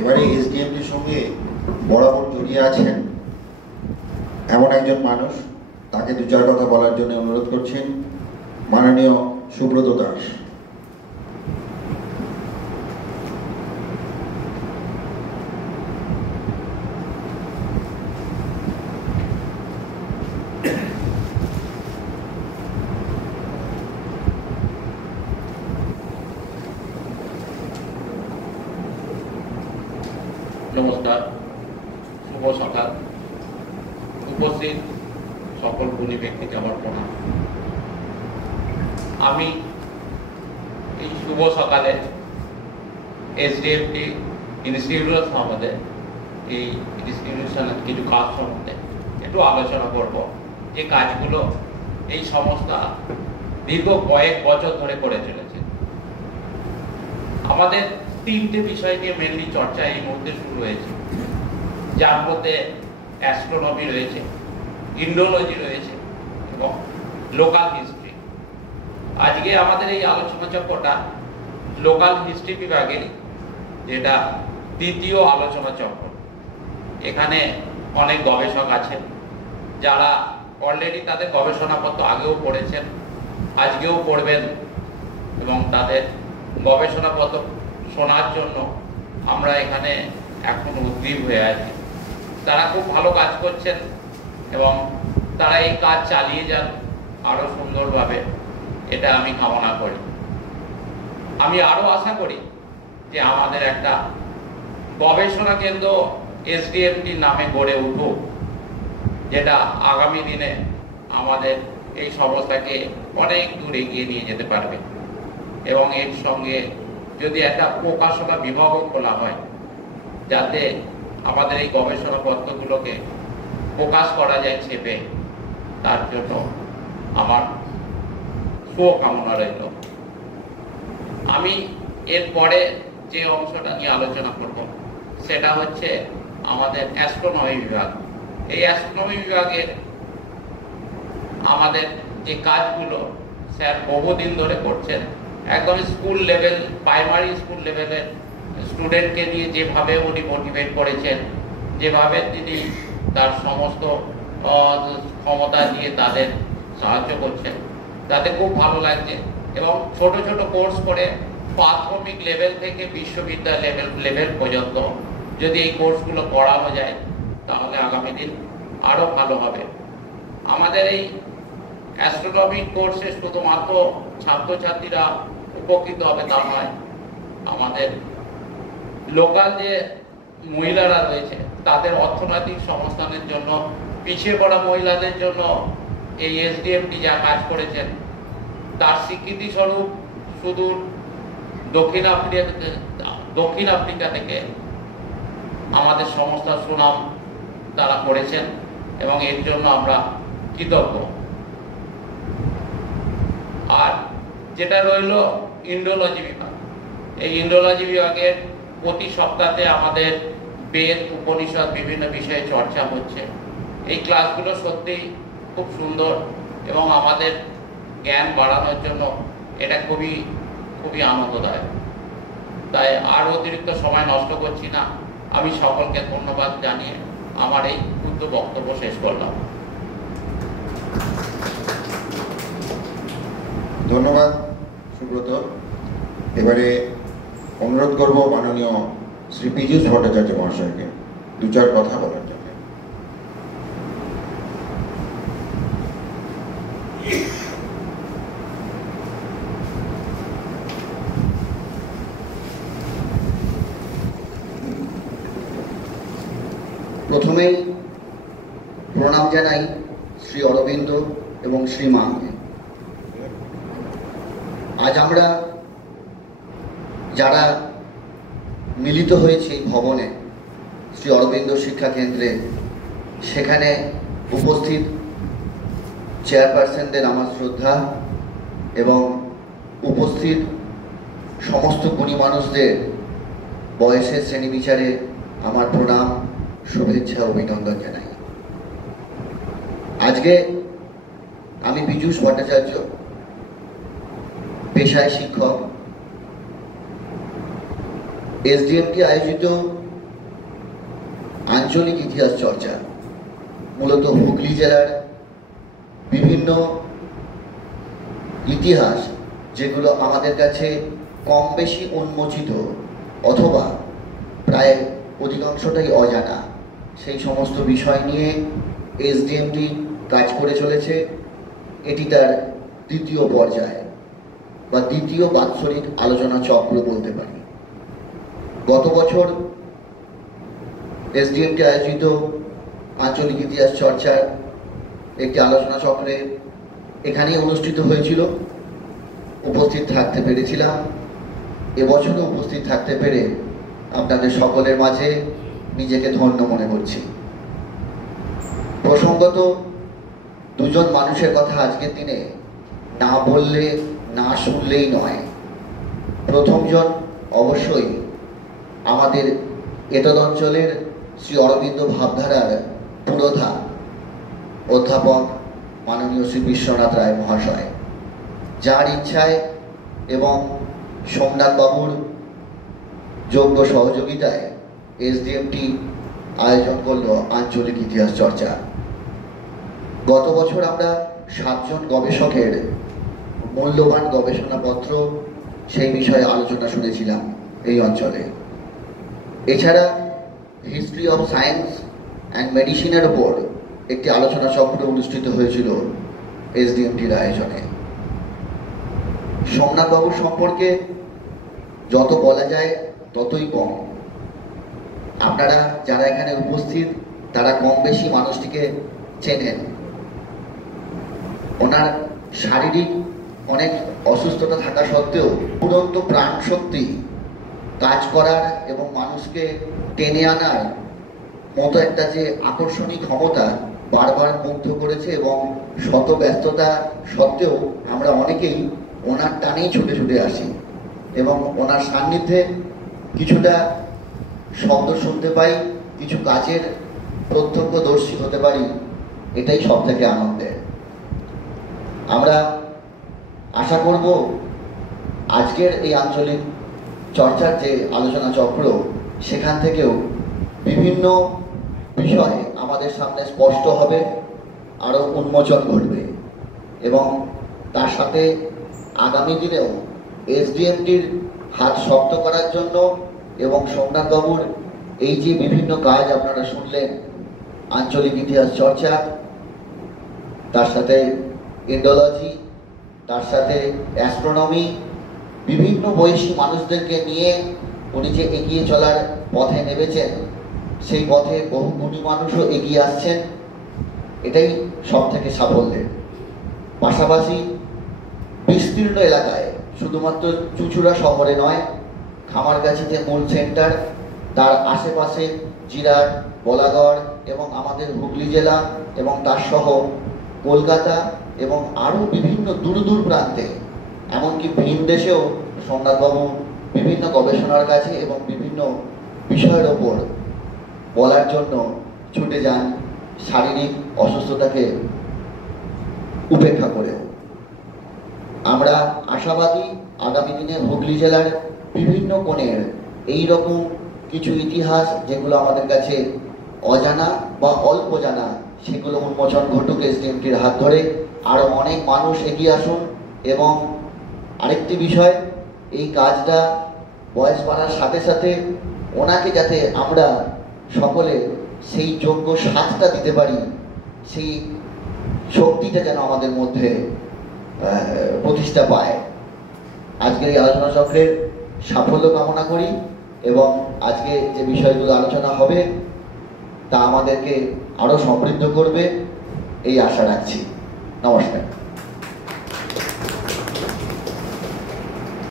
এবারে এসডিএমটির সঙ্গে বরাবর জড়িয়ে আছেন এমন একজন মানুষ, তাকে দু চার কথা বলার জন্য অনুরোধ করছেন মাননীয় সুব্রত দাস। নমস্কার, শুভ সকাল। উপস্থিত সকল গুণী ব্যক্তিকে আমার প্রণাম। আমি এই শুভ সকালে এসডিএমটি ইনস্টিটিউট সম্বন্ধে, এই ইনস্টিটিউশনের কিছু কাজ সম্বন্ধে একটু আলোচনা করব। যে কাজগুলো এই সংস্থা দীর্ঘ কয়েক বছর ধরে করে চলেছে। আমাদের তিনটে বিষয় নিয়ে মেনলি চর্চা এই মুহূর্তে শুরু হয়েছে, যার মধ্যে অ্যাস্ট্রোনমি রয়েছে, ইন্ডোলজি রয়েছে এবং লোকাল হিস্ট্রি। আজকে আমাদের এই আলোচনা চক্রটা লোকাল হিস্ট্রি বিভাগের, যেটা দ্বিতীয় আলোচনা চক্র। এখানে অনেক গবেষক আছেন যারা অলরেডি তাদের গবেষণাপত্র আগেও পড়েছেন, আজকেও পড়বেন এবং তাদের গবেষণাপত্র শোনার জন্য আমরা এখানে এখন উদ্গ্রীব হয়ে আছি। তারা খুব ভালো কাজ করছেন এবং তারা এই কাজ চালিয়ে যান আরো সুন্দরভাবে, এটা আমি কামনা করি। আমি আরো আশা করি যে আমাদের একটা গবেষণা কেন্দ্র এসডিএমটির নামে গড়ে উঠুক, যেটা আগামী দিনে আমাদের এই সংস্থাকে অনেক দূর এগিয়ে নিয়ে যেতে পারবে। এবং এর সঙ্গে যদি একটা প্রকাশনা বিভাগও খোলা হয়, যাতে আমাদের এই গবেষণাপত্রগুলোকে প্রকাশ করা যায় ছেপে, তার জন্য আমার শুভকামনা রইল। আমি এরপরে যে অংশটা নিয়ে আলোচনা করব সেটা হচ্ছে আমাদের অ্যাস্ট্রোনমি বিভাগ। এই অ্যাস্ট্রোনমি বিভাগের আমাদের যে কাজগুলো স্যার বহুদিন ধরে করছেন, একদম স্কুল লেভেল, প্রাইমারি স্কুল লেভেলের স্টুডেন্টকে নিয়ে যেভাবে উনি মোটিভেট করেছেন, যেভাবে তিনি তার সমস্ত ক্ষমতা দিয়ে তাদের সাহায্য করছেন, তাতে খুব ভালো লাগছে। এবং ছোট ছোট কোর্স করে প্রাথমিক লেভেল থেকে বিশ্ববিদ্যালয় লেভেল পর্যন্ত যদি এই কোর্সগুলো করানো যায়, তাহলে আগামী দিন আরও ভালো হবে। আমাদের এই অ্যাস্ট্রোনমি কোর্সে শুধুমাত্র ছাত্রছাত্রীরা উপকৃত হবে তা নয়, আমাদের লোকাল যে মহিলারা রয়েছে তাদের অর্থনৈতিক সংস্থানের জন্য, পিছিয়ে পড়া মহিলাদের জন্য এই এসডিএমটি যা কাজ করেছেন তার স্বীকৃতি স্বরূপ সুদূর দক্ষিণ আফ্রিকা থেকে আমাদের সংস্থার সুনাম তারা করেছেন এবং এর জন্য আমরা কৃতজ্ঞ। আর যেটা রইল ইন্ডোলজি বিভাগ, এই ইন্ডোলজি বিভাগের প্রতি সপ্তাহে আমাদের বেদ, উপনিষদ বিভিন্ন বিষয়ে চর্চা হচ্ছে। এই ক্লাসগুলো সত্যি খুব সুন্দর এবং আমাদের জ্ঞান বাড়ানোর জন্য এটা খুবই খুবই আনন্দদায়ক। তাই আর অতিরিক্ত সময় নষ্ট করছি না, আমি সকলকে ধন্যবাদ জানিয়ে আমার এই ক্ষুদ্র বক্তব্য শেষ করলাম। ধন্যবাদ সুব্রত। এবারে অনুরোধ করব মাননীয় শ্রী পীযূষ ভট্টাচার্য মহাশয়কে দু চার কথা বলার জন্য। প্রথমেই প্রণাম জানাই শ্রী অরবিন্দ এবং শ্রী মাকে। আজ আমরা যারা মিলিত হয়েছি এই ভবনে, শ্রী অরবিন্দ শিক্ষা কেন্দ্রে, সেখানে উপস্থিত চেয়ারপারসনদের আমার শ্রদ্ধা এবং উপস্থিত সমস্ত গুণী মানুষদের বয়সের শ্রেণী বিচারে আমার প্রণাম, শুভেচ্ছা, অভিনন্দন জানাই। আজকে আমি পীযূষ ভট্টাচার্য, পেশায় শিক্ষক। এসডিএমটি আয়োজিত আঞ্চলিক ইতিহাস চর্চা, মূলত হুগলি জেলার বিভিন্ন ইতিহাস যেগুলো আমাদের কাছে কম বেশি উন্মোচিত অথবা প্রায় অধিকাংশটাই অজানা, সেই সমস্ত বিষয় নিয়ে এসডিএমটি কাজ করে চলেছে। এটি তার দ্বিতীয় পর্যায় বা দ্বিতীয় বাৎসরিক আলোচনা চক্র বলতে পারি। গত বছর এসডিএমটি আয়োজিত আঞ্চলিক ইতিহাস চর্চার একটি আলোচনা চক্রে এখানেই অনুষ্ঠিত হয়েছিল, উপস্থিত থাকতে পেরেছিলাম। এবছরও উপস্থিত থাকতে পেরে আপনাদের সকলের মাঝে নিজেকে ধন্য মনে করছি। প্রসঙ্গত দুজন মানুষের কথা আজকের দিনে না বললে না শুনলেই নয়। প্রথমজন অবশ্যই আমাদের এতদ অঞ্চলের শ্রী অরবিন্দ ভাবধারার পুরোধা অধ্যাপক মাননীয় শ্রী বিশ্বনাথ রায় মহাশয়, যার ইচ্ছায় এবং সোমনাথ বাবুর যোগ্য সহযোগিতায় এসডিএমটি আয়োজন করল আঞ্চলিক ইতিহাস চর্চা। গত বছর আমরা 7 জন গবেষকের মূল্যবান গবেষণাপত্র সেই বিষয়ে আলোচনা শুনেছিলাম এই অঞ্চলে। এছাড়া হিস্ট্রি অফ সায়েন্স অ্যান্ড মেডিসিনের উপর একটি আলোচনা চক্র অনুষ্ঠিত হয়েছিল এসডিএমটির আয়োজনে। সোমনাথবাবুর সম্পর্কে যত বলা যায় ততই কম। আপনারা যারা এখানে উপস্থিত তারা কম বেশি মানুষটিকে চেনেন। ওনার শারীরিক অনেক অসুস্থতা থাকা সত্ত্বেও দুরন্ত প্রাণ শক্তি, কাজ করার এবং মানুষকে টেনে আনার মতো একটা যে আকর্ষণীয় ক্ষমতা বারবার মুগ্ধ করেছে, এবং শত ব্যস্ততা সত্ত্বেও আমরা অনেকেই ওনার টানেই ছুটে ছুটে আসি এবং ওনার সান্নিধ্যে কিছুটা শব্দ শুনতে পাই, কিছু কাজের প্রত্যক্ষদর্শী হতে পারি। এটাই সব থেকে আনন্দের। আমরা আশা করব আজকের এই আঞ্চলিক চর্চার যে আলোচনা চক্র, সেখান থেকেও বিভিন্ন বিষয় আমাদের সামনে স্পষ্ট হবে, আরও উন্মোচন ঘটবে, এবং তার সাথে আগামী দিনেও এসডিএমটির হাত শক্ত করার জন্য এবং সোমনাথবাবুর এই যে বিভিন্ন কাজ আপনারা শুনলেন, আঞ্চলিক ইতিহাস চর্চা, তার সাথে ইন্ডোলজি, তার সাথে অ্যাস্ট্রোনমি, বিভিন্ন বয়সী মানুষদেরকে নিয়ে উনি যে এগিয়ে চলার পথে নেমেছেন, সেই পথে বহু গুণী মানুষও এগিয়ে আসছেন। এটাই সব থেকে সাফল্যের। পাশাপাশি বিস্তীর্ণ এলাকায়, শুধুমাত্র চুঁচুড়া শহরে নয়, খামারগাছি যে মূল সেন্টার, তার আশেপাশে জিরাট, বলাগড় এবং আমাদের হুগলি জেলা এবং তার সহ কলকাতা এবং আরও বিভিন্ন দূর দূর প্রান্তে, এমনকি ভিন দেশেও সোমনাথবাবু বিভিন্ন গবেষণার কাছে এবং বিভিন্ন বিষয়ের ওপর বলার জন্য ছুটে যান, শারীরিক অসুস্থতাকে উপেক্ষা করে। আমরা আশাবাদী আগামী দিনে হুগলি জেলার বিভিন্ন কোণের এই রকম কিছু ইতিহাস যেগুলো আমাদের কাছে অজানা বা অল্প জানা, সেগুলো উন্মোচন ঘটুক এসডিএমটির হাত ধরে। আরও অনেক মানুষ এগিয়ে আসুন, এবং আরেকটি বিষয়, এই কাজটা বয়স বাড়ার সাথে সাথে ওনাকে যাতে আমরা সকলে সেই যোগ্য সাথটা দিতে পারি, সেই শক্তিটা যেন আমাদের মধ্যে প্রতিষ্ঠা পায়। আজকের এই আলোচনা চক্রের সাফল্য কামনা করি, এবং আজকে যে বিষয়গুলো আলোচনা হবে তা আমাদেরকে আরও সমৃদ্ধ করবে এই আশা রাখছি। নমস্কার।